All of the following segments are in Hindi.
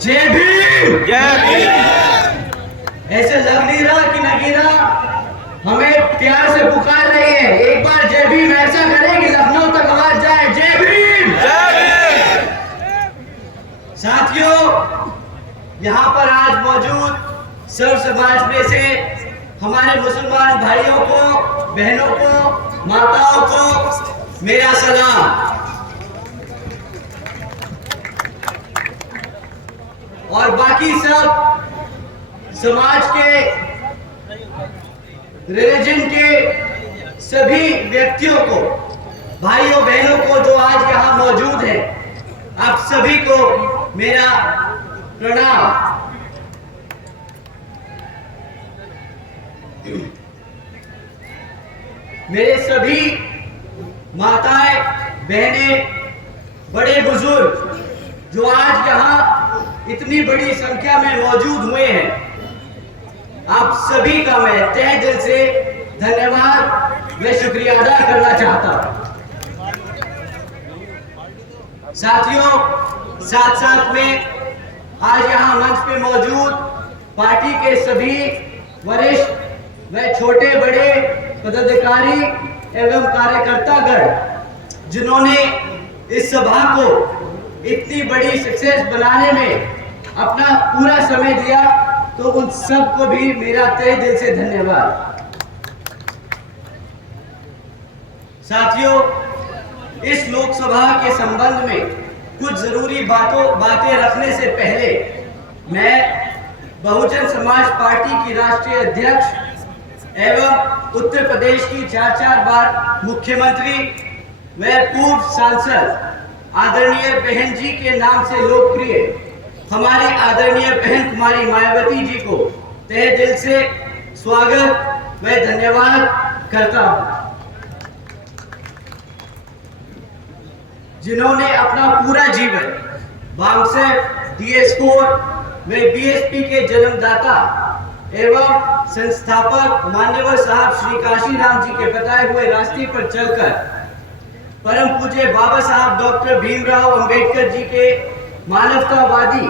जय भीम। ऐसे लग नहीं रहा कि नगीना हमें प्यार से पुकार रही है। एक बार जय भीम ऐसा करें कि लखनऊ तक आवाज जाए, जय भीम। साथियों, यहाँ पर आज मौजूद सर्व समाज में से हमारे मुसलमान भाइयों को, बहनों को, माताओं को मेरा सलाम। और बाकी सब समाज के, रिलीजन के सभी व्यक्तियों को, भाइयों बहनों को जो आज यहाँ मौजूद हैं, आप सभी को मेरा प्रणाम। मेरे सभी माताएं, बहनें, बड़े बुजुर्ग जो आज यहाँ इतनी बड़ी संख्या में मौजूद हुए हैं, आप सभी का मैं तहे दिल से धन्यवाद व शुक्रिया अदा करना चाहता हूं। साथियों, साथ साथ में आज यहाँ मंच पे मौजूद पार्टी के सभी वरिष्ठ व छोटे बड़े पदाधिकारी एवं कार्यकर्तागण जिन्होंने इस सभा को इतनी बड़ी सक्सेस बनाने में अपना पूरा समय दिया, तो उन सब को भी मेरा तहे दिल से धन्यवाद। साथियों, इस लोकसभा के संबंध में कुछ जरूरी बातें रखने से पहले मैं बहुजन समाज पार्टी की राष्ट्रीय अध्यक्ष एवं उत्तर प्रदेश की 4 बार मुख्यमंत्री व पूर्व सांसद आदरणीय बहन जी के नाम से लोकप्रिय हमारी आदरणीय बहन कुमारी मायावती जी को तहे दिल से स्वागत व धन्यवाद करता हूं, जिन्होंने अपना पूरा जीवन बामसेफ, DS4 व BSP के जन्मदाता एवं संस्थापक मान्यवर साहब श्री काशी राम जी के बताए हुए रास्ते पर चलकर परम पूज्य बाबा साहब डॉक्टर भीमराव अंबेडकर जी के मानवतावादी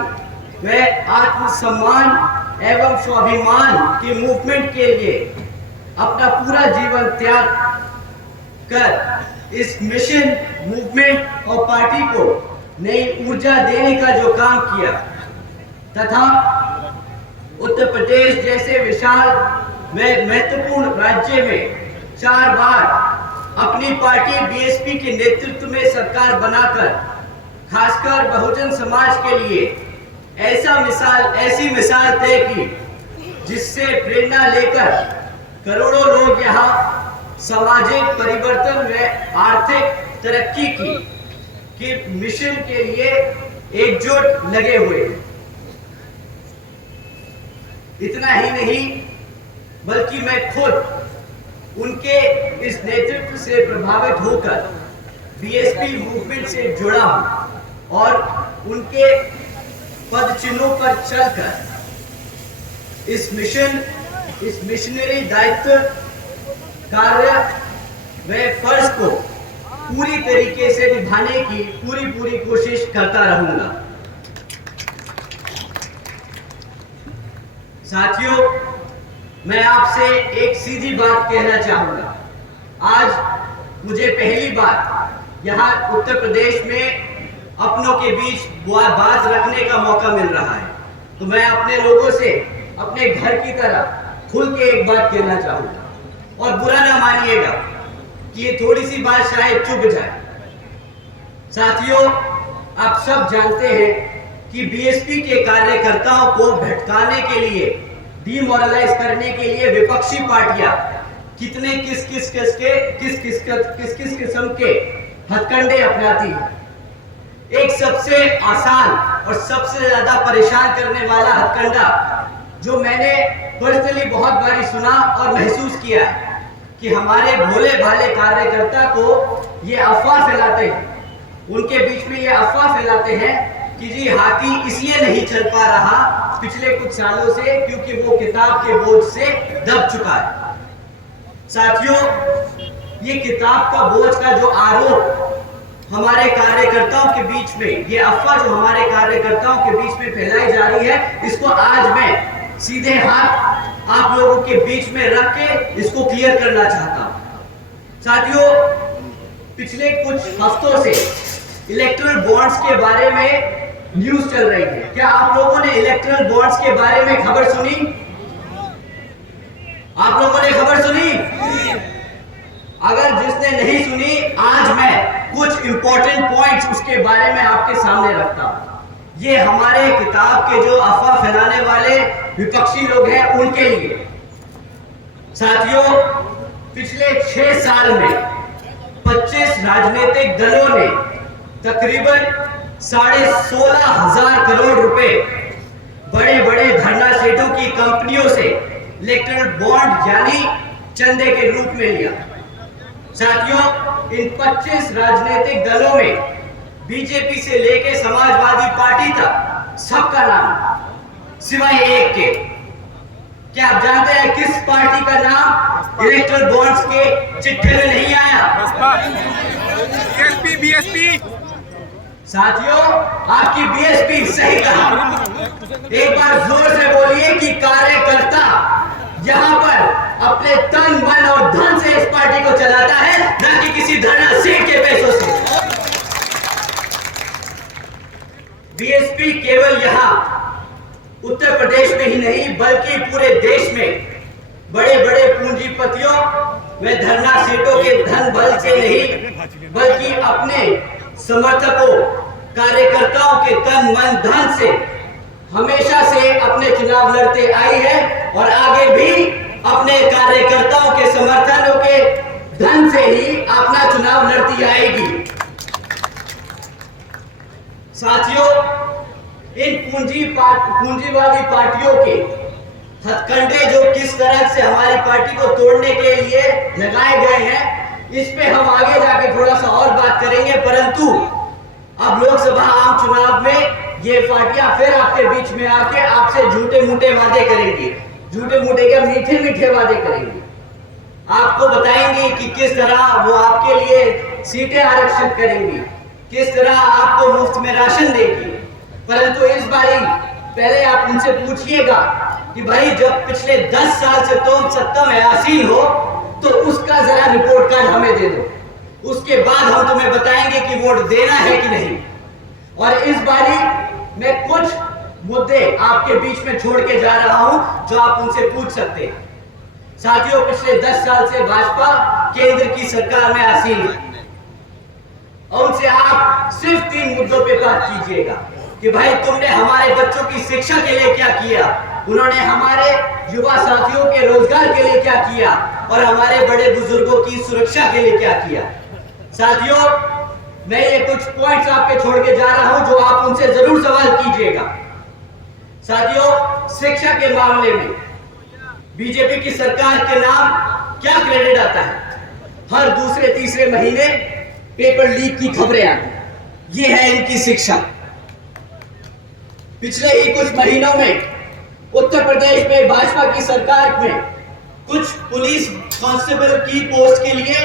व आत्मसम्मान एवं स्वाभिमान के मूवमेंट के लिए अपना पूरा जीवन त्याग कर इस मिशन, मूवमेंट और पार्टी को नई ऊर्जा देने का जो काम किया तथा उत्तर प्रदेश जैसे विशाल व महत्वपूर्ण राज्य में 4 बार अपनी पार्टी BSP के नेतृत्व में सरकार बनाकर खासकर बहुजन समाज के लिए ऐसी मिसाल तय की, जिससे प्रेरणा लेकर करोड़ों लोग यहाँ सामाजिक परिवर्तन व आर्थिक तरक्की की मिशन के लिए एकजुट लगे हुए। इतना ही नहीं, बल्कि मैं खुद उनके इस नेतृत्व से प्रभावित होकर BSP मूवमेंट से जुड़ा हूं और उनके पद चिन्हों पर चलकर इस मिशनरी दायित्व, कार्य व फर्ज को पूरी तरीके से निभाने की पूरी कोशिश करता रहूंगा। साथियों, मैं आपसे एक सीधी बात कहना चाहूंगा। आज मुझे पहली बार यहाँ उत्तर प्रदेश में अपनों के बीच बात रखने का मौका मिल रहा है, तो मैं अपने लोगों से अपने घर की तरह खुल के एक बात कहना चाहूंगा और बुरा ना मानिएगा कि ये थोड़ी सी बात शायद चुभ जाए। साथियों, आप सब जानते हैं कि BSP के कार्यकर्ताओं को भटकाने के लिए, डिमोरलाइज करने के लिए विपक्षी पार्टियां कितने किस किस्म के हथकंडे अपनाती है। एक सबसे आसान और सबसे ज्यादा परेशान करने वाला हथकंडा जो मैंने पर्सनली बहुत बारी सुना और महसूस किया है कि हमारे भोले भाले कार्यकर्ता को ये अफवाह फैलाते हैं, उनके बीच में ये अफवाह फैलाते हैं कि जी हाथी इसलिए नहीं चल पा रहा पिछले कुछ सालों से क्योंकि वो किताब के बोझ से दब चुका है। साथियों, ये किताब का बोझ का जो आरोप हमारे कार्यकर्ताओं के बीच में, ये अफवाह जो हमारे कार्यकर्ताओं के बीच में फैलाई जा रही है, इसको आज मैं सीधे हाथ आप लोगों के बीच में रख के इसको क्लियर करना चाहता हूं। साथियों, पिछले कुछ हफ्तों से इलेक्टोरल बॉन्ड्स के बारे में न्यूज चल रही है। क्या आप लोगों ने इलेक्टोरल बॉन्ड्स के बारे में खबर सुनी? आप लोगों ने खबर सुनी? अगर जिसने नहीं सुनी, आज मैं कुछ इंपॉर्टेंट पॉइंट्स उसके बारे में आपके सामने रखता हूं। ये हमारे किताब के जो अफवाह फैलाने वाले विपक्षी लोग हैं उनके लिए। साथियों, पिछले 6 साल में 25 राजनीतिक दलों ने तकरीबन 16,500 करोड़ रुपए बड़े बड़े धरना सेठों की कंपनियों से इलेक्टोरल बॉन्ड यानी चंदे के रूप में लिया। साथियों, इन 25 राजनीतिक दलों में बीजेपी से लेकर समाजवादी पार्टी तक सबका नाम सिवाय एक के। क्या आप जानते हैं किस पार्टी का नाम इलेक्टोरल बॉन्ड्स के चिट्ठे में नहीं आया? बीएसपी। साथियों, आपकी बीएसपी सही कहा। एक बार जोर से बोलिए कि कार्यकर्ता यहाँ पर अपने तन मन और धन से इस पार्टी को चलाता है, न कि किसी धरना सेठ के पैसों से। बीएसपी केवल यहाँ उत्तर प्रदेश में ही नहीं बल्कि पूरे देश में बड़े बड़े पूंजीपतियों व धरना सेठों के धन बल से नहीं बल्कि अपने समर्थकों कार्यकर्ताओं के तन मन धन से हमेशा से अपने चुनाव लड़ते आई है और आगे भी अपने कार्यकर्ताओं के समर्थनों के धन से ही अपना चुनाव लड़ती आएगी। साथियों, इन पूंजीवादी पार्टियों के हथकंडे जो किस तरह से हमारी पार्टी को तोड़ने के लिए लगाए गए हैं, इस पे हम आगे जाके थोड़ा सा और बात करेंगे। परंतु अब लोकसभा आम चुनाव में ये पार्टियां फिर आपके बीच में आके आपसे झूठे मूठे वादे करेंगी। झूठे मूठे क्या, मीठे मीठे वादे करेंगी। आपको बताएंगे कि किस तरह वो आपके लिए सीटें आरक्षित करेंगी, किस तरह आपको मुफ्त में राशन देगी। परंतु इस बारी पहले आप उनसे पूछिएगा कि भाई जब पिछले 10 साल से तुम सत्ता में आसीन हो तो उसका जरा रिपोर्ट कार्ड हमें दे दो, उसके बाद हम तुम्हें बताएंगे कि वोट देना है कि नहीं। और इस बारी मैं कुछ मुद्दे आपके बीच में छोड़ के जा रहा हूं जो आप उनसे पूछ सकते हैं। साथियों, पिछले 10 साल से भाजपा केंद्र की सरकार में आसीन है और उनसे आप सिर्फ 3 मुद्दों पे बात कीजिएगा कि भाई तुमने हमारे बच्चों की शिक्षा के लिए क्या किया, उन्होंने हमारे युवा साथियों के रोजगार के लिए क्या किया और हमारे बड़े बुजुर्गों की सुरक्षा के लिए क्या किया। साथियों, मैं ये कुछ पॉइंट्स आपके छोड़ के जा रहा हूं जो आप उनसे जरूर सवाल कीजिएगा। साथियों, शिक्षा के मामले में बीजेपी की सरकार के नाम क्या क्रेडिट आता है? हर दूसरे तीसरे महीने पेपर लीक की खबरें आती। ये है इनकी शिक्षा। पिछले ही कुछ महीनों में उत्तर प्रदेश में भाजपा की सरकार में कुछ पुलिस कांस्टेबल की पोस्ट के लिए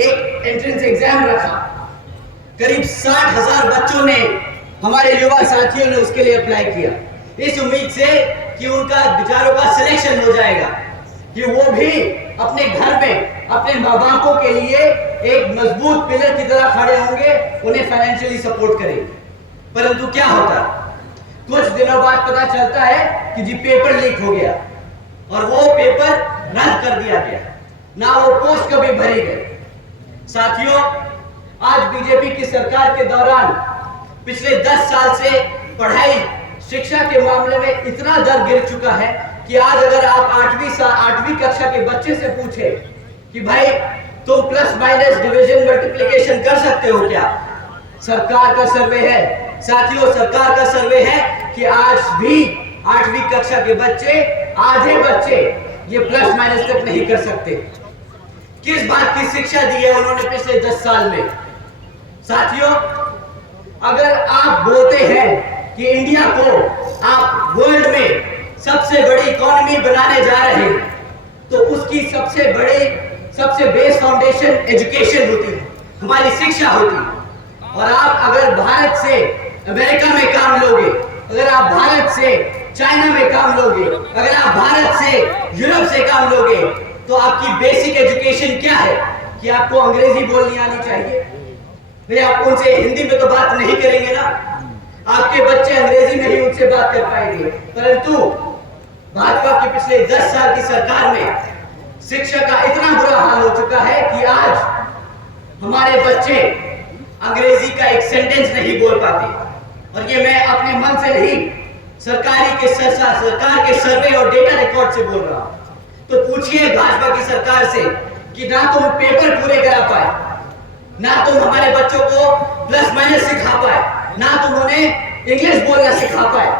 एक एंट्रेंस एग्जाम रखा। करीब 60,000 बच्चों ने, हमारे युवा साथियों ने उसके लिए अप्लाई किया, इस उम्मीद से कि उनका विचारों का सिलेक्शन हो जाएगा, कि वो भी अपने घर में अपने माँ बापों के लिए एक मजबूत पिलर की तरह खड़े होंगे, उन्हें फाइनेंशियली सपोर्ट करेंगे। परंतु क्या होता है, कुछ दिनों बाद पता चलता है कि जी पेपर लीक हो गया और वो पेपर रद्द कर दिया गया, ना वो पोस्ट कभी भरी गई। साथियों, आज बीजेपी की सरकार के दौरान पिछले 10 साल से पढ़ाई शिक्षा के मामले में इतना दर गिर चुका है कि आज अगर आप 8वीं कक्षा के बच्चे से पूछे कि भाई तुम प्लस माइनस डिवीजन मल्टीप्लिकेशन कर सकते हो क्या, सरकार का सर्वे है, साथियों सरकार का सर्वे है कि आज भी 8वीं कक्षा के बच्चे, आधे बच्चे ये प्लस माइनस तक नहीं कर सकते। किस बात की शिक्षा दी है उन्होंने पिछले 10 साल में? साथियों, अगर आप बोलते हैं कि इंडिया को आप वर्ल्ड में सबसे बड़ी इकोनॉमी बनाने जा रहे हैं, तो उसकी सबसे बेस फाउंडेशन एजुकेशन होती है, हमारी शिक्षा होती है। और आप अगर भारत से अमेरिका में काम लोगे, अगर आप भारत से चाइना में काम लोगे, अगर आप भारत से यूरोप से काम लोगे, तो आपकी बेसिक एजुकेशन क्या है कि आपको अंग्रेजी बोलनी आनी चाहिए। भाई आप उनसे हिंदी में तो बात नहीं करेंगे ना, आपके बच्चे अंग्रेजी में ही उनसे बात कर पाएंगे। परंतु भाजपा की पिछले 10 साल की सरकार में शिक्षा का इतना बुरा हाल हो चुका है कि आज हमारे बच्चे अंग्रेजी का एक सेंटेंस नहीं बोल पाते। और ये मैं अपने मन से नहीं, सरकार के सर्वे और डेटा रिकॉर्ड से बोल रहा हूं। तो पूछिए भाजपा की सरकार से कि ना तुम पेपर पूरे करा पाए, ना तुम हमारे बच्चों को प्लस माइनस सिखा पाए, ना तुम उन्हें इंग्लिश बोलना सिखा पाए,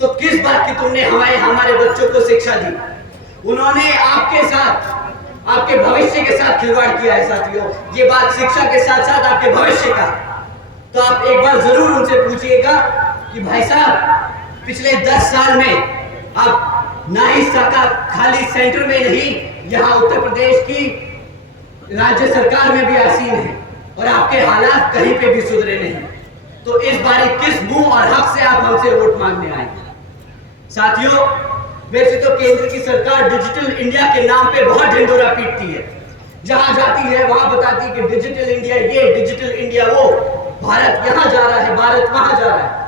तो किस बात की तुमने हमारे बच्चों को शिक्षा दी? उन्होंने आपके साथ, आपके भविष्य के साथ खिलवाड़ किया है साथियों। ये बात शिक्षा के साथ साथ आपके भविष्य का। तो आप एक बार जरूर उनसे पूछिएगा कि भाई साहब पिछले 10 साल में आप ना ही सरकार खाली सेंटर में नहीं, यहाँ उत्तर प्रदेश की राज्य सरकार में भी आसीन है और आपके हालात कहीं पे भी सुधरे नहीं। तो इस बार किस मुंह और हक से आप हमसे वोट मांगने आए? साथियों, वैसे तो केंद्र की सरकार डिजिटल इंडिया के नाम पे बहुत ढिंढोरा पीटती है, जहां जाती है वहां बताती है कि डिजिटल इंडिया ये, डिजिटल इंडिया वो, भारत यहां जा रहा है, भारत वहां जा रहा है।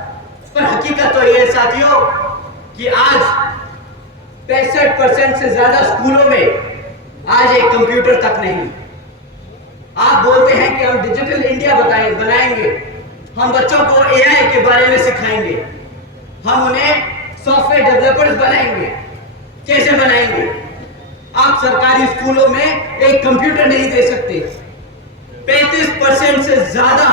पर हकीकत तो ये है साथियों कि आज 65% से ज्यादा स्कूलों में आज एक कंप्यूटर तक नहीं। आप बोलते हैं कि हम डिजिटल इंडिया बनाएंगे, हम बच्चों को एआई के बारे में सिखाएंगे, हम उन्हें सॉफ्टवेयर डेवलपर्स बनाएंगे। कैसे बनाएंगे? आप सरकारी स्कूलों में एक कंप्यूटर नहीं दे सकते। 35% से ज्यादा,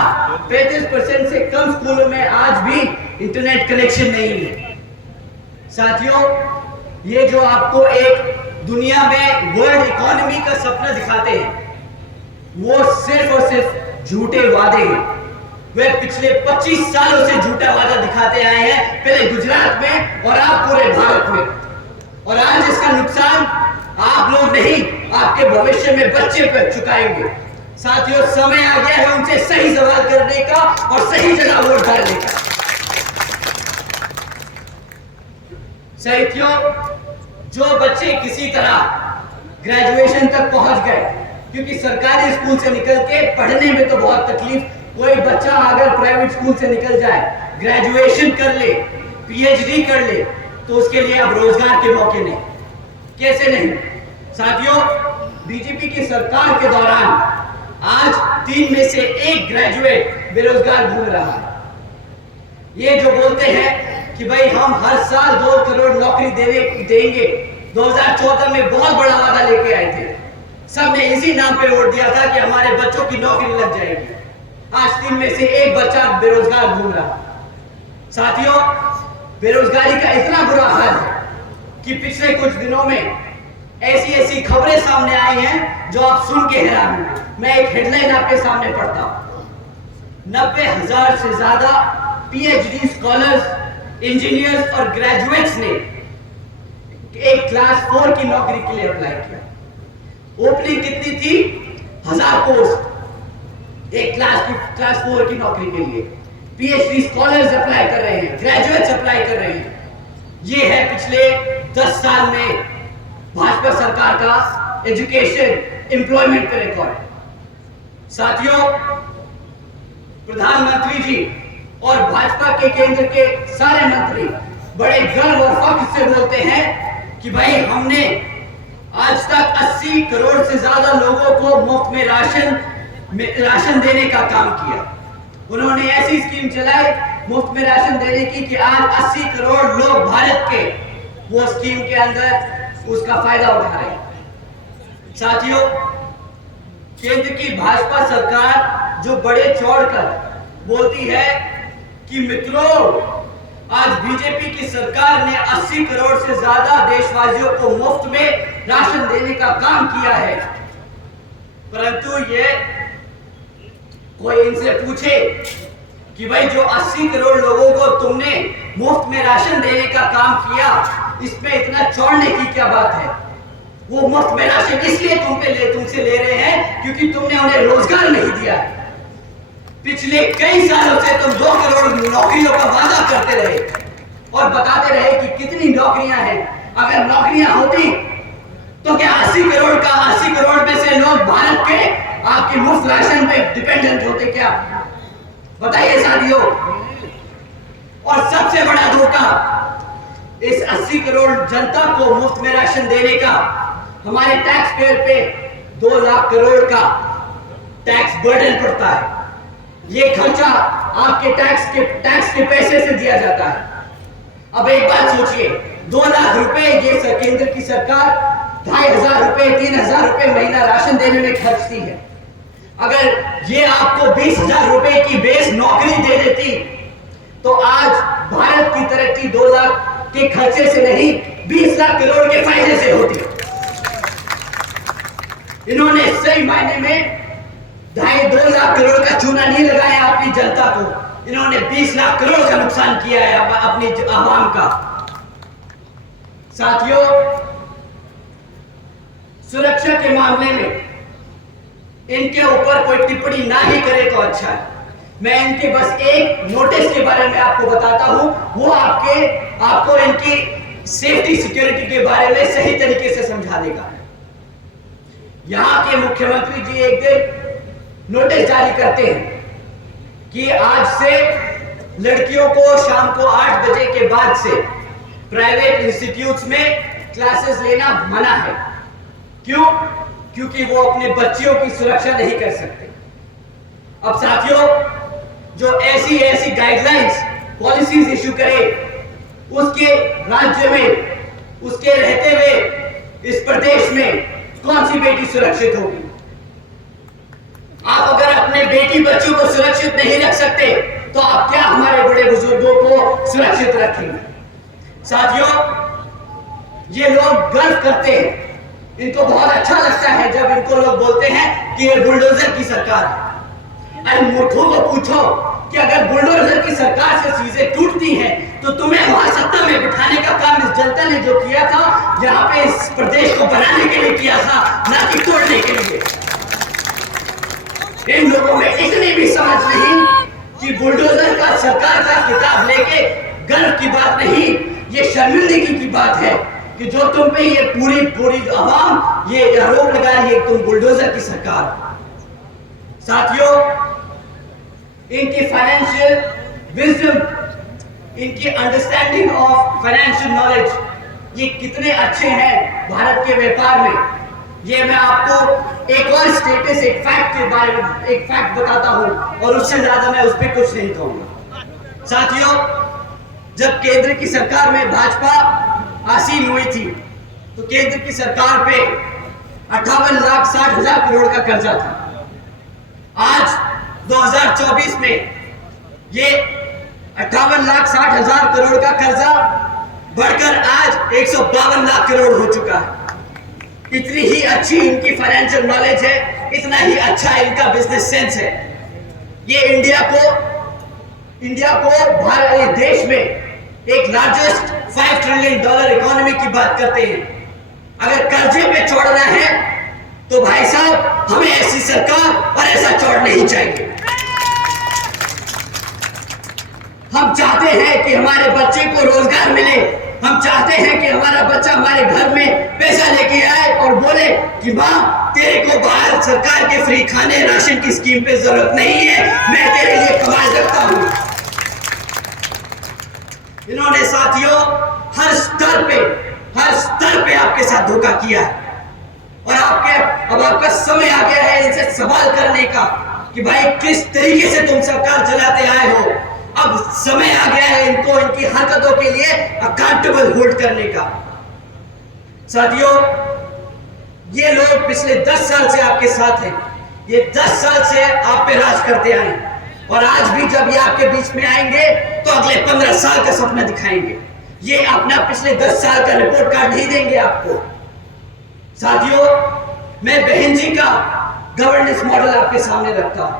35% से कम स्कूलों में आज भी इंटरनेट कनेक्शन नहीं है। साथियों, ये जो आपको एक दुनिया में वर्ल्ड इकोनॉमी का सपना दिखाते हैं, वो सिर्फ और सिर्फ झूठे वादे हैं। वे पिछले 25 सालों से झूठा वादा दिखाते आए हैं, पहले गुजरात में और आप पूरे भारत में। और आज इसका नुकसान आप लोग नहीं, आपके भविष्य में बच्चे पर चुकाएंगे। साथियों, समय आ गया है उनसे सही सवाल करने का और सही जगह वोट डालने का। साथियों, जो बच्चे किसी तरह ग्रेजुएशन तक पहुंच गए, क्योंकि सरकारी स्कूल से निकल के पढ़ने में तो बहुत तकलीफ, कोई बच्चा अगर प्राइवेट स्कूल से निकल जाए, ग्रेजुएशन कर ले, पीएचडी कर ले, तो उसके लिए अब रोजगार के मौके नहीं। कैसे नहीं? साथियों, बीजेपी की सरकार के दौरान आज 3 में से 1 ग्रेजुएट बेरोजगार घूम रहा है। ये जो बोलते हैं कि भाई हम हर साल 2 करोड़ नौकरी देंगे, 2014 में बहुत बड़ा वादा लेके आए थे, सबने इसी नाम पे वोट दिया था कि हमारे बच्चों की नौकरी लग जाएगी। आज 3 में से 1 बच्चा बेरोजगार घूम रहा। साथियों, बेरोजगारी का इतना बुरा हाल है कि पिछले कुछ दिनों में ऐसी खबरें सामने आई हैं जो आप सुन के हैरान होंगे। मैं एक हेडलाइन आपके सामने पढ़ता हूं। 90,000 से ज्यादा पीएचडी स्कॉलर्स, इंजीनियर्स और ग्रेजुएट्स ने एक क्लास 4 की नौकरी के लिए अप्लाई किया। ओपनिंग कितनी थी? 1000 पोस्ट एक क्लास 4 की नौकरी के लिए। पीएचडी स्कॉलर्स अप्लाई कर रहे हैं, ग्रेजुएट्स अप्लाई कर रहे हैं। ये है पिछले 10 साल में भाजपा सरकार का एजुकेशन एम्प्लॉयमेंट का रिकॉर्ड। साथियों, प्रधानमंत्री जी और भाजपा के केंद्र के सारे मंत्री बड़े गर्व और फख्र से बोलते हैं कि भाई हमने आज तक 80 करोड़ से ज्यादा लोगों को मुफ्त में राशन देने का काम किया। उन्होंने ऐसी स्कीम चलाई मुफ्त में राशन देने की कि आज 80 करोड़ लोग भारत के वो स्कीम के अंदर उसका फायदा उठा रहे हैं। साथियों, केंद्र की भाजपा सरकार जो बड़े चौड़कर बोलती है कि मित्रों, आज बीजेपी की सरकार ने 80 करोड़ से ज्यादा देशवासियों को मुफ्त में राशन देने का काम किया है, परंतु ये कोई इनसे पूछे कि भाई जो 80 करोड़ लोगों को तुमने मुफ्त में राशन देने का काम किया, इसमें इतना चौड़ने की क्या बात है? वो मुफ्त में राशन इसलिए तुमसे ले रहे हैं क्योंकि तुमने उन्हें रोजगार नहीं दिया। पिछले कई सालों से तुम 2 करोड़ नौकरियों का वादा करते रहे और बताते रहे कि कितनी नौकरियां हैं। अगर नौकरियां होती तो क्या 80 करोड़ में से लोग भारत के आपके मुफ्त राशन पे डिपेंडेंट होते क्या? बताइए साथियों। और सबसे बड़ा धोखा, इस 80 करोड़ जनता को मुफ्त में राशन देने का हमारे टैक्स पेयर पे 2 लाख करोड़ का टैक्स बर्डन पड़ता है। ये खर्चा आपके टैक्स के पैसे से दिया जाता है। अब एक बात सोचिए, 2 लाख रुपए ये केंद्र की सरकार 2,500 रुपए 3,000 रुपए महीना राशन देने में खर्चती है। अगर ये आपको 20,000 रुपए की बेस नौकरी दे देती तो आज भारत की तरक्की 2 लाख के खर्चे से नहीं 20 लाख करोड़ के फायदे से होती। इन्होंने सही मायने में 2.5 लाख करोड़ का चूना नहीं लगाया अपनी जनता को, इन्होंने 20 लाख करोड़ का नुकसान किया है अपनी आवाम का। साथियों, सुरक्षा के मामले में इनके ऊपर कोई टिप्पणी ना ही करे तो अच्छा है। मैं इनके बस एक नोटिस के बारे में आपको बताता हूं, वो आपको इनकी सेफ्टी सिक्योरिटी के बारे में सही तरीके से समझा देगा। यहां के मुख्यमंत्री जी एक दिन नोटिस जारी करते हैं कि आज से लड़कियों को शाम को 8 बजे के बाद से प्राइवेट इंस्टीट्यूट्स में क्लासेस लेना मना है। क्यों? क्योंकि वो अपने बच्चियों की सुरक्षा नहीं कर सकते। अब साथियों, जो ऐसी गाइडलाइंस पॉलिसीज इशू करे, उसके राज्य में, उसके रहते हुए इस प्रदेश में कौन सी बेटी सुरक्षित होगी? आप अगर अपने बेटी बच्चों को सुरक्षित नहीं रख सकते तो आप क्या हमारे बड़े बुजुर्गों को सुरक्षित रखेंगे? साथियों, ये लोग गर्व करते हैं, इनको बहुत अच्छा लगता है जब इनको लोग बोलते हैं कि ये बुलडोजर की सरकार है। अरे मूर्खों को पूछो कि अगर बुलडोजर की सरकार से चीजें टूटती हैं तो तुम्हें वहां सत्ता में बिठाने का काम इस जनता ने जो किया था, यहाँ पे इस प्रदेश को बनाने के लिए किया था, ना कि तोड़ने के लिए। इन लोगों में इतनी भी समझ नहीं कि बुलडोजर का सरकार का किताब लेके गर्व की बात नहीं, ये शर्मिंदगी की बात है कि जो तुम पे ये पूरी आवाम ये आरोप लगा रही है तुम बुलडोजर की सरकार। साथियों, इनकी फाइनेंशियल विजडम, इनकी अंडरस्टैंडिंग ऑफ फाइनेंशियल नॉलेज, ये कितने अच्छे हैं भारत के व्यापार में, ये मैं आपको एक और स्टेटस, एक फैक्ट के बारे में एक फैक्ट बताता हूं और उससे ज्यादा मैं उस पर कुछ नहीं कहूंगा। साथियों, जब केंद्र की सरकार में भाजपा आसीन हुई थी तो केंद्र की सरकार पे 58,60,000 करोड़ का कर्जा था। आज 2024 में ये 58,60,000 करोड़ का कर्जा बढ़कर आज 152 लाख करोड़ हो चुका है। इतनी ही अच्छी इनकी फाइनेंशियल नॉलेज है, इतना ही अच्छा इनका बिजनेस सेंस है। ये इंडिया को भारत देश में एक लार्जेस्ट $5 ट्रिलियन इकोनॉमी की बात करते हैं। अगर कर्जे पे छोड़ना है तो भाई साहब, हमें ऐसी सरकार और ऐसा चोर नहीं चाहिए। हम चाहते हैं कि हमारे बच्चे को रोजगार मिले, हम चाहते हैं कि हमारा बच्चा हमारे घर में पैसा लेके आए और बोले कि माँ, तेरे को बाहर सरकार के फ्री खाने राशन की स्कीम पे जरूरत नहीं है, मैं तेरे लिए कमा सकता हूं। इन्होंने साथियों हर स्तर पे आपके साथ धोखा किया है और अब आपका समय आ गया है इनसे सवाल करने का कि भाई किस तरीके से तुम सरकार चलाते आए हो। अब समय आ गया है इनको इनकी हरकतों के लिए अकाउंटेबल होल्ड करने का। साथियों, ये लोग पिछले 10 साल से आपके साथ हैं, ये 10 साल से आप पे राज करते आए और आज भी जब ये आपके बीच में आएंगे तो अगले 15 साल का सपना दिखाएंगे। ये अपना पिछले 10 साल का रिपोर्ट कार्ड नहीं देंगे आपको। साथियों, मैं बहन जी का गवर्नेंस मॉडल आपके सामने रखता हूं।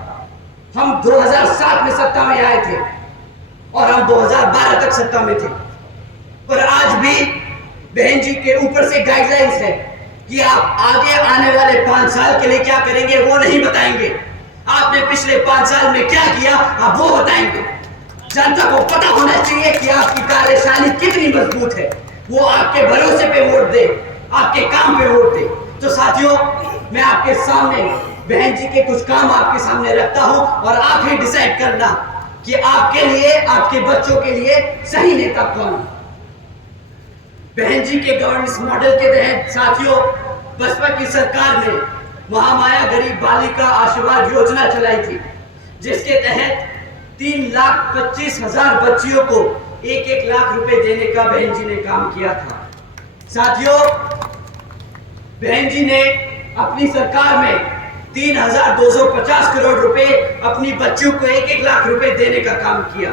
हम 2007 में सत्ता में आए थे और हम 2012 तक सत्ता में थे, पर आज भी बहन जी के ऊपर से गाइडलाइंस है कि आप आगे आने वाले 5 साल के लिए क्या करेंगे वो नहीं बताएंगे। आपने पिछले 5 साल में क्या किया आप वो बताएंगे। जनता को पता होना चाहिए कि आपकी कार्यशैली कितनी मजबूत है, वो आपके भरोसे पे वोट दे, आपके काम पे वोट दे। तो साथियों, मैं आपके सामने बहन जी के कुछ काम आपके सामने रखता हूं और आप ही डिसाइड करना कि आपके लिए, आपके बच्चों के लिए सही नेता कौन। बहन जी के गवर्नेंस मॉडल के तहत साथियों, बसपा की सरकार ने महामाया गरीब बालिका आशीर्वाद योजना चलाई थी, जिसके तहत 3,25,000 बच्चियों को 1-1 लाख रुपए देने का बहन जी ने काम किया था। साथियों, बहन जी ने अपनी सरकार में 3,250 करोड़ रुपए अपनी बच्चियों को 1-1 लाख रुपए देने का काम किया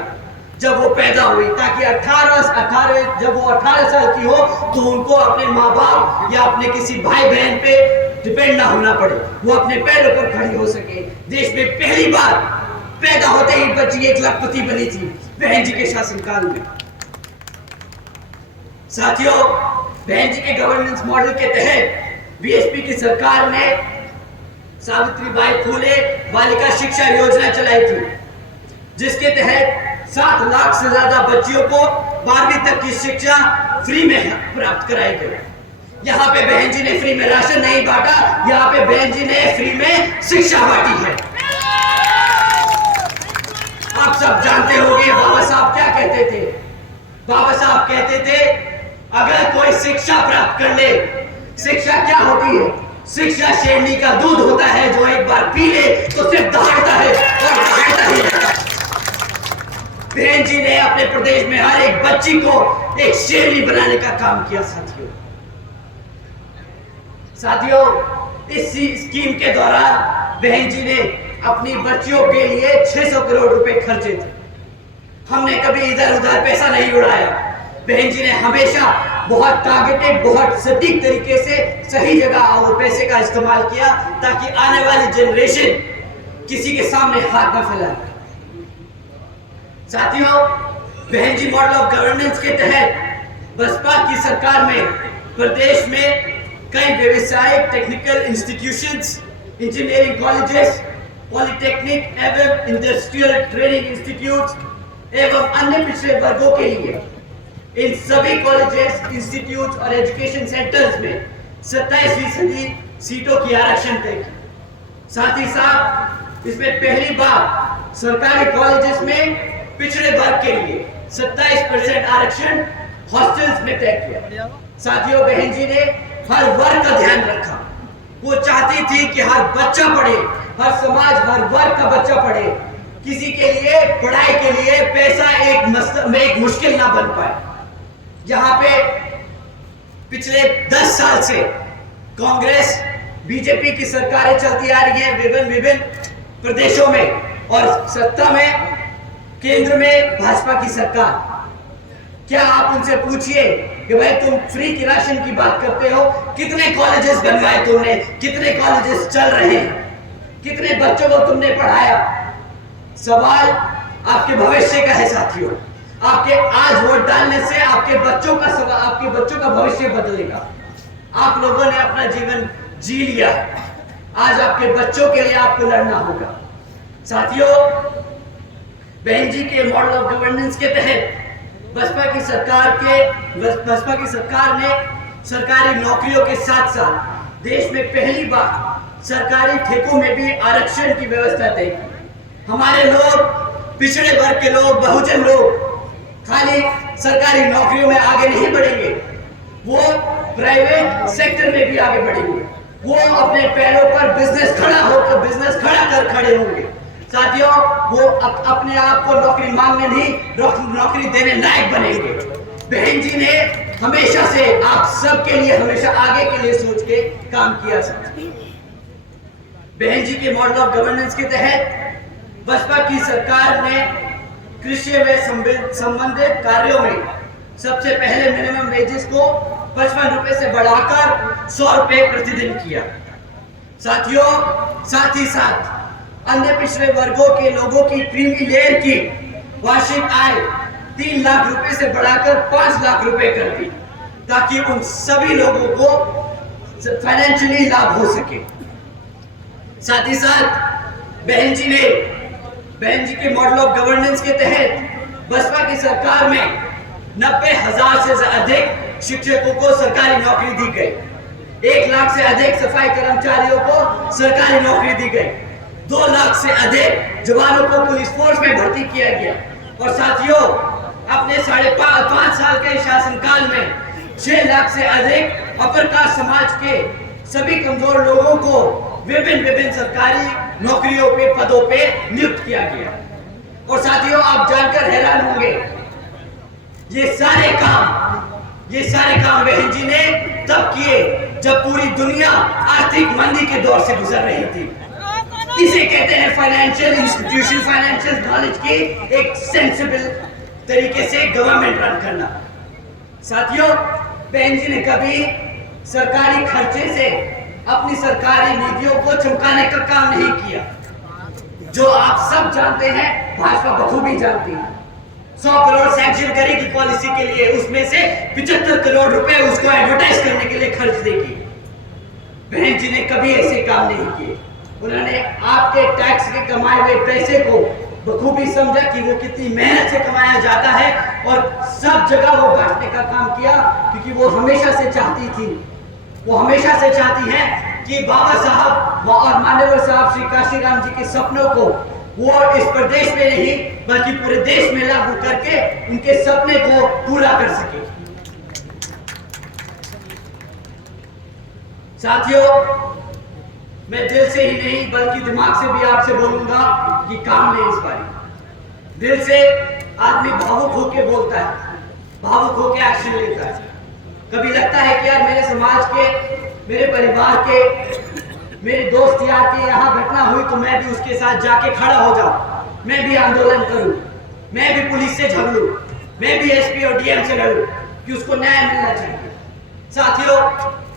जब वो पैदा हुई, ताकि 18 जब वो 18 साल की हो तो उनको अपने माँ बाप या अपने किसी भाई बहन पे डिपेंड ना होना पड़े, वो अपने पैरों पर खड़ी हो सके। देश में पहली बार पैदा होते ही बच्ची 1 लाखपति बनी थी बहन जी के शासनकाल में। साथियों, बहन जी के गवर्नेंस मॉडल के तहत बीएसपी की सरकार ने सावित्रीबाई फुले बालिका शिक्षा योजना चलाई थी, जिसके तहत 7 लाख से ज्यादा बच्चियों को 12वीं तक की शिक्षा फ्री में प्राप्त कराई गई। यहाँ पे बहन जी ने फ्री में राशन नहीं बांटा, यहाँ पे बहन जी ने फ्री में शिक्षा बांटी है। आप सब जानते होंगे बाबा साहब क्या कहते थे। बाबा साहब कहते थे, अगर कोई शिक्षा प्राप्त कर ले, शिक्षा क्या होती है? शिक्षा शेरनी का दूध होता है, जो एक बार पी ले तो सिर्फ दहाड़ता है और दहाड़ता ही रहता है। बहन जी ने अपने प्रदेश में हर एक बच्ची को एक शेरनी बनाने का काम किया। साथियों, इस स्कीम के दौरान बहन जी ने अपनी बच्चियों के लिए 600 करोड़ रुपए खर्चे थे। हमने कभी इधर उधर पैसा नहीं उड़ाया। बहन जी ने हमेशा बहुत टारगेटेड, बहुत सटीक तरीके से सही जगह वो पैसे का इस्तेमाल किया, ताकि आने वाली जनरेशन किसी के सामने हाथ न फैलाए। साथियों, बहन जी मॉडल ऑफ गवर्नेंस के तहत बसपा की सरकार में प्रदेश में कई व्यवसायिक technical institutions, engineering colleges, polytechnic एवं इंडस्ट्रियल ट्रेनिंग इंस्टीट्यूट एवं अन्य पिछड़े वर्गों के लिए इन सभी कॉलेजेस, इंस्टीट्यूट और एजुकेशन सेंटर्स में 27% सीटों की आरक्षण तय की। साथ ही साथ इसमें पहली बार सरकारी कॉलेजेस में पिछड़े वर्ग के लिए 27% आरक्षण हॉस्टल्स में तय किया। साथियों, बहन जी ने हर वर्ग का ध्यान रखा। वो चाहती थी कि हर बच्चा पढ़े, हर समाज, हर वर्ग का बच्चा पढ़े। किसी के लिए पढ़ाई के लिए पैसा एक मुश्किल ना बन पाए। जहां पे पिछले 10 साल से कांग्रेस, बीजेपी की सरकारें चलती आ रही हैं विभिन्न प्रदेशों में, और सत्ता में केंद्र में भाजपा की सरकार। क्या आप उनसे पूछिए कि भाई तुम फ्री की राशन की बात करते हो, कितने कॉलेजेस बनवाए तुमने, कितने कॉलेजेस चल रहे हैं, कितने बच्चों को तुमने पढ़ाया? सवाल आपके भविष्य का है साथियों। आपके आज वोट डालने से आपके बच्चों का भविष्य बदलेगा। आप लोगों ने अपना जीवन जी लिया, आज आपके बच्चों के लिए आपको लड़ना होगा। साथियों, बहन जी के मॉडल ऑफ गवर्नेंस के तहत बसपा की सरकार ने सरकारी नौकरियों के साथ साथ देश में पहली बार सरकारी ठेकों में भी आरक्षण की व्यवस्था तय की। हमारे लोग, पिछड़े वर्ग के लोग, बहुजन लोग खाली सरकारी नौकरियों में आगे नहीं बढ़ेंगे, वो प्राइवेट सेक्टर में भी आगे बढ़ेंगे। वो अपने पैरों पर बिजनेस खड़ा कर खड़े होंगे। साथियों, वो अपने आप को नौकरी मांगने नहीं, नौकरी देने लायक बनेंगे। बहन जी ने हमेशा से आप सबके लिए, हमेशा आगे के लिए सोच के काम किया। बहन जी के मॉडल ऑफ गवर्नेंस के तहत बसपा की सरकार ने कृषि व संबंधित कार्यों में सबसे पहले मिनिमम वेजेस को 55 रुपए से बढ़ाकर 100 रुपए प्रतिदिन किया। साथियों, साथ ही साथ अन्य पिछड़े वर्गों के लोगों की क्रीमी लेयर की वार्षिक आय 3 लाख रुपए से बढ़ाकर 5 लाख रुपए कर दी, ताकि उन सभी लोगों को फाइनेंशियली लाभ हो सके। साथ ही साथ बहन जी के मॉडल ऑफ गवर्नेंस के तहत बसपा की सरकार में 90,000 से अधिक शिक्षकों को सरकारी नौकरी दी गई, 1 लाख से अधिक सफाई कर्मचारियों को सरकारी नौकरी दी गई, 2 लाख से अधिक जवानों को पुलिस फोर्स में भर्ती किया गया। और साथियों, अपने 5.5 साल के शासनकाल में 6 लाख से अधिक अपर कास्ट समाज के सभी कमजोर लोगों को विभिन्न सरकारी नौकरियों पे पदों पे नियुक्त किया गया। और साथियों, आप जानकर हैरान होंगे, ये सारे काम बहन जी ने तब किए जब पूरी दुनिया आर्थिक मंदी के दौर से गुजर रही थी। इसे कहते हैं फाइनेंशियल इंस्टीट्यूशन, फाइनेंशियल नॉलेज की एक सेंसिबल तरीके से गवर्नमेंट रन करना। साथियों, बहन जी ने कभी सरकारी खर्चे से अपनी सरकारी नीतियों को चमकाने का काम नहीं किया। जो आप सब जानते हैं, भाजपा बखूबी जानती है। 100 करोड़ सैंक्शन करेगी पॉलिसी के लिए, उसमें से 75 करोड़ रुपए उसको एडवर्टाइज करने के लिए खर्च देगी। बहन जी ने कभी ऐसे काम नहीं किए। उन्होंने आपके टैक्स के कमाए हुए पैसे को बखूबी समझा कि वो कितनी मेहनत से कमाया जाता है, और सब जगह वो बांटने का काम किया, क्योंकि वो हमेशा से चाहती है कि बाबा साहब और मान्यवर साहब श्री काशीराम जी के सपनों को वो इस प्रदेश में नहीं बल्कि पूरे देश में लागू करके उनके सपने को पूरा कर सके। साथियों, मैं दिल से ही नहीं बल्कि दिमाग से भी आपसे बोलूंगा कि काम ले इस बारी। दिल से आदमी भावुक होकर बोलता है, भावुक होकर एक्शन लेता है। कभी लगता है कि यार मेरे समाज के, मेरे परिवार के, मेरे दोस्त यार की यहाँ घटना हुई तो मैं भी उसके साथ जाके खड़ा हो जाऊं, मैं भी आंदोलन करूं, मैं भी पुलिस से झगड़ूं, मैं भी एसपी और डीएम से लड़ूं कि उसको न्याय मिलना चाहिए। साथियों,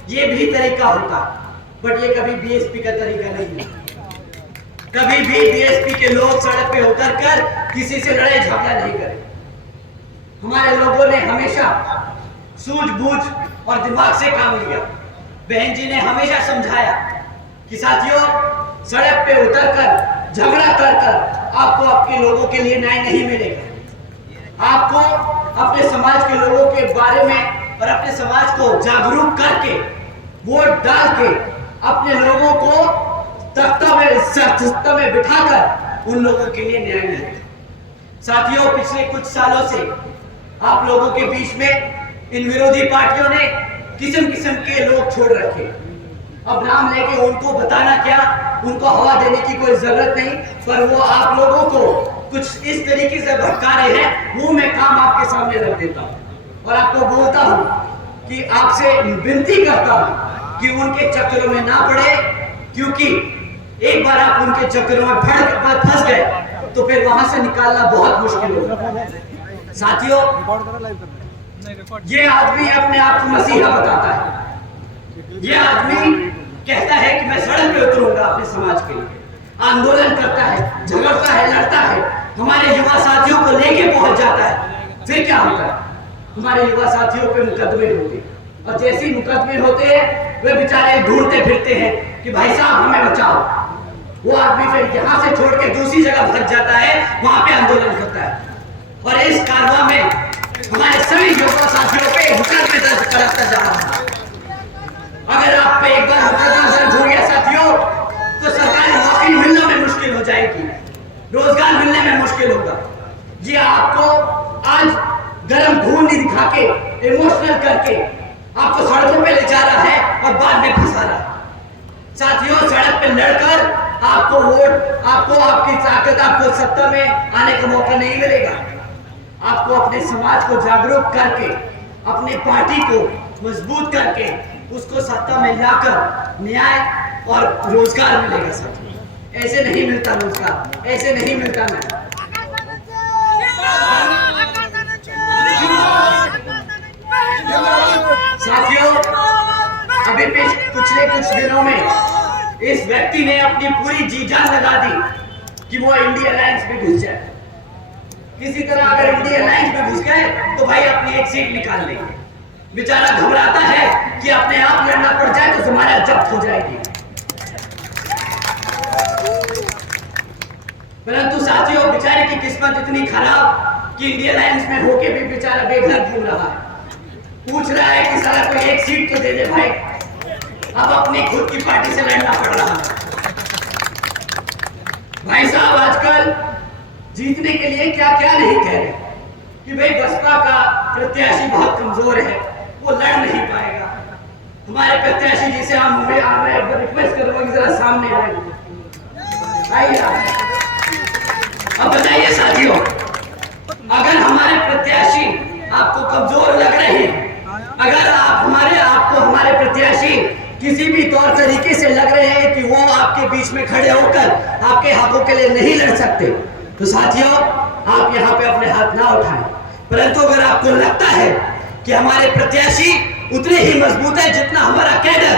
ये भी तरीका होता है, बट ये कभी बीएसपी का तरीका नहीं है। कभी भी बीएसपी के लोग सड़क पे उतर कर किसी से लड़ाई झगड़ा नहीं करे। हमारे लोगों ने हमेशा सूझबूझ और दिमाग से काम लिया। बहन जी ने हमेशा समझाया कि साथियों, सड़क पे उतरकर झगड़ा कर आपको आपके लोगों के लिए न्याय नहीं मिलेगा। आपको अपने समाज के लोगों के बारे में और अपने समाज को जागरूक करके वोट डाल के अपने लोगों को तख्ता में बिठाकर उन लोगों के लिए न्याय मिलेगा। साथियों, पिछले कुछ सालों से आप लोगों के बीच में इन विरोधी पार्टियों ने किस्म के लोग छोड़ रखे। अब नाम लेके उनको बताना क्या, उनको हवा देने की कोई जरूरत नहीं, पर वो आप लोगों को कुछ इस तरीके से भटका रहे हैं। वो मैं काम आपके सामने रख देता हूँ और आपको बोलता हूँ कि आपसे विनती करता हूँ कि उनके चक्करों में ना पड़े, क्योंकि एक बार आप उनके चक्करों में फंस गए तो फिर वहां से निकालना बहुत मुश्किल होगा। साथियों, ये आदमी अपने आप को मसीहा बताता है। ये आदमी कहता है कि मैं सड़क पे उतरूंगा अपने समाज के लिए, आंदोलन करता है, झगड़ता है, लड़ता है, हमारे युवा साथियों को लेके पहुंच जाता है। फिर क्या होता है? हमारे युवा साथियों पे मुकदमे होते हैं, और जैसे ही मुकदमे होते हैं वे बेचारे ढूंढते फिरते हैं कि भाई साहब हमें बचाओ। वो आदमी फिर यहाँ से छोड़ के दूसरी जगह भटक जाता है, वहां पे आंदोलन करता है, और इस कारवां में हमारे सभी युवा साथियों पे मुकदमे दर्ज करता जा रहा है। अगर आप पे एक बार मुकदमा दर्ज हो गया साथियों, तो सरकारी नौकरी मिलने में मुश्किल हो जाएगी, रोजगार मिलने में मुश्किल होगा। जी, आपको आज गरम खून नहीं दिखा के, इमोशनल करके आपको सड़कों पे ले जा रहा है और बाद में फंसा रहा है। साथियों, सड़क पे लड़कर आपको वोट, आपको आपकी ताकत, आपको सत्ता में आने का मौका नहीं मिलेगा। आपको अपने समाज को जागरूक करके, अपने पार्टी को मजबूत करके उसको सत्ता में लाकर न्याय और रोजगार मिलेगा। साथियों, ऐसे नहीं मिलता रोजगार, ऐसे नहीं मिलता न्याय। साथियों, अभी पिछले कुछ दिनों में इस व्यक्ति ने अपनी पूरी जी जान लगा दी कि वो इंडिया अलायंस में घुस जाए। किसी तरह अगर इंडिया अलायंस में घुस गए तो भाई अपनी एक सीट निकाल लेंगे। बेचारा घबराता है कि अपने आप लड़ना पड़ जाए तो हमारा जब्त हो जाएगी। परंतु साथियों, बेचारे की किस्मत इतनी खराब कि इंडिया अलायंस में होके भी बेचारा बेघर घूम रहा है। पूछ रहा है कि साला कोई एक सीट तो दे दे भाई। अब अपनी खुद की पार्टी से लड़ना पड़ रहा है। भाई साहब, आजकल जीतने के लिए क्या क्या नहीं कह रहे कि भाई बसपा का प्रत्याशी बहुत कमजोर है, वो लड़ नहीं पाएगा। हमारे प्रत्याशी जिसे हम रिक्वेस्ट करूंगा जरा सामने आइए। अब बताइए साथियों, अगर हमारे प्रत्याशी आपको कमजोर लग रहे हैं, अगर आपको हमारे प्रत्याशी किसी भी तौर तरीके से लग रहे हैं कि वो आपके बीच में खड़े होकर आपके हकों के लिए नहीं लड़ सकते, तो साथियों आप यहाँ पे अपने हाथ ना उठाएं। परंतु अगर आपको लगता है कि हमारे प्रत्याशी उतने ही मजबूत है जितना हमारा कैडर,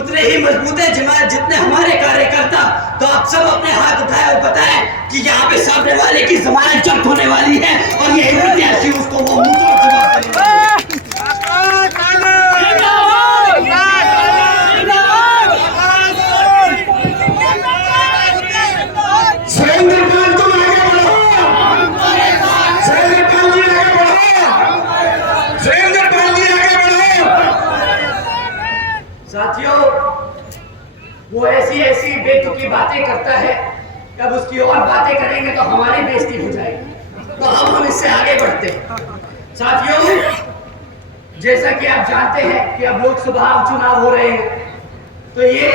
उतने ही मजबूत है जितने हमारे कार्यकर्ता, तो आप सब अपने हाथ उठाए और बताएं कि यहाँ पे सामने वाले की जमानत जब्त होने वाली है और यही प्रत्याशी उसको वो मुंहतोड़ जवाब देगा। साथियों, वो ऐसी बेतुकी बातें करता है, जब उसकी और बातें करेंगे तो हमारी बेइज्जती हो जाएगी। तो हम इससे आगे बढ़ते हैं। साथियों, जैसा कि आप जानते हैं कि अब लोकसभा चुनाव हो रहे हैं, तो ये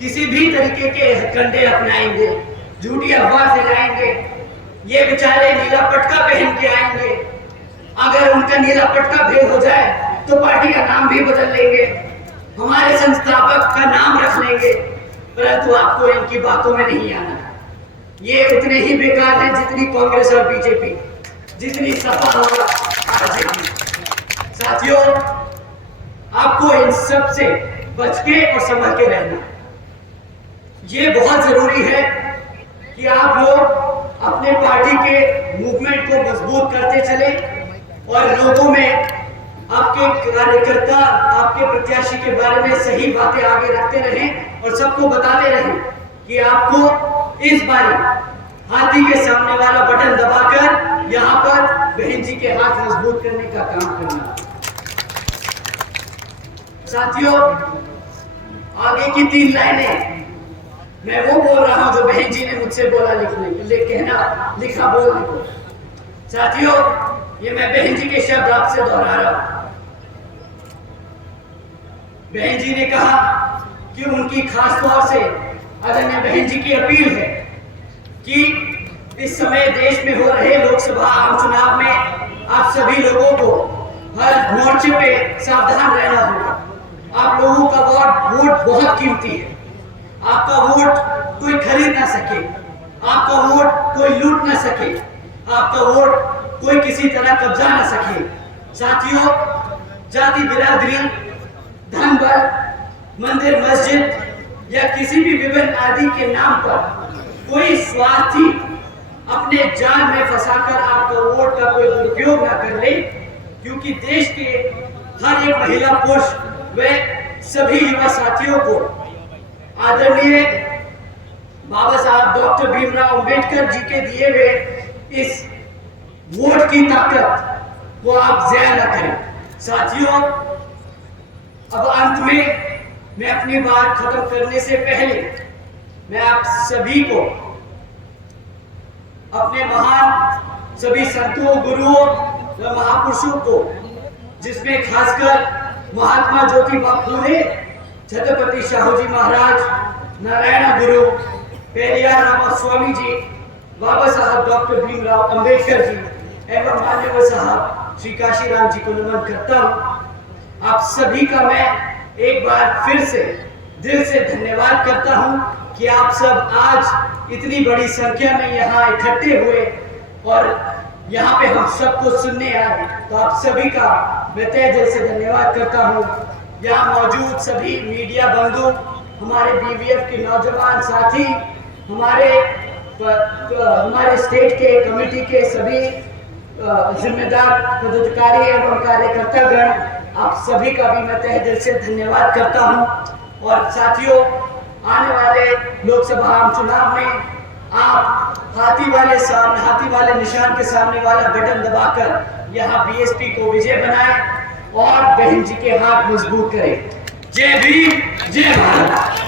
किसी भी तरीके के हथकंडे अपनाएंगे, झूठी अफवाह फैलाएंगे। ये बेचारे नीला पटका पहन के आएंगे। अगर उनका नीला पटका भेद हो जाए तो पार्टी का नाम भी बदल लेंगे, हमारे संस्थापक का नाम रख लेंगे। परंतु आपको इनकी बातों में नहीं आना। ये उतने ही बेकार हैं जितनी कांग्रेस और बीजेपी, जितनी सपा और आरजेडी। साथियों, आपको इन सब से बच के और संभल के रहना। ये बहुत जरूरी है कि आप लोग अपने पार्टी के मूवमेंट को मजबूत करते चले और लोगों में आपके कार्यकर्ता, आपके प्रत्याशी के बारे में सही बातें आगे रखते रहें और सबको बताते रहें कि आपको इस बार हाथी के सामने वाला बटन दबाकर यहाँ पर बहन जी के हाथ मजबूत करने का काम करना। साथियों, आगे की 3 लाइनें मैं वो बोल रहा हूं जो बहन जी ने मुझसे बोला लिखा बोलने को। साथियों, ये मैं बहन जी के शब्द आपसे दोहरा रहा हूं। बहन जी ने कहा कि उनकी खास तौर से आदरणीय बहन जी की अपील है कि इस समय देश में हो रहे लोकसभा आम चुनाव में आप सभी लोगों को हर मोर्चे पे सावधान रहना होगा। आप लोगों का वोट बहुत कीमती है। आपका वोट कोई खरीद ना सके, आपका वोट कोई लूट ना सके, आपका वोट कोई किसी तरह कब्जा ना सके। साथियों, जाति बिरादरी, धन बल, मंदिर मस्जिद या किसी भी विभिन्न आदि के नाम पर कोई स्वार्थी अपने जान में फंसाकर आपका वोट का कोई दुरुपयोग ना कर ले, क्योंकि देश के हर एक महिला पुरुष व सभी युवा साथियों को आदरणीय बाबा साहब डॉक्टर भीमराव अंबेडकर जी के दिए हुए इस वोट की ताकत को आप ज़ाया न करें। साथियों, अब अंत में मैं अपनी बात खत्म करने से पहले मैं आप सभी को अपने महान सभी संतों, गुरुओं व महापुरुषों को, जिसमें खासकर महात्मा ज्योतिबा फूले, छत्रपति शाहू जी महाराज, नारायण गुरु, पेरियार रामास्वामी जी, बाबा साहब डॉक्टर भीमराव अंबेडकर जी एवं मान्यवर साहब श्री काशीराम जी को नमन करता हूँ। आप सभी का मैं एक बार फिर से दिल से धन्यवाद करता हूँ कि आप सब आज इतनी बड़ी संख्या में यहाँ इकट्ठे हुए और यहाँ पे हम सबको सुनने आए। तो आप सभी का मैं तहे दिल से धन्यवाद करता हूँ। यहाँ मौजूद सभी मीडिया बंधु, हमारे BVF के नौजवान साथी, हमारे हमारे स्टेट के कमेटी के सभी जिम्मेदार पदाधिकारी एवं कार्यकर्तागण, आप सभी का भी मैं तहे दिल से धन्यवाद करता हूं। और साथियों, आने वाले लोकसभा आम चुनाव में आप हाथी वाले निशान के सामने वाला बटन दबाकर यहाँ बीएसपी को विजय बनाएं और बहन जी के हाथ मजबूत करें। जय भीम, जय भारत।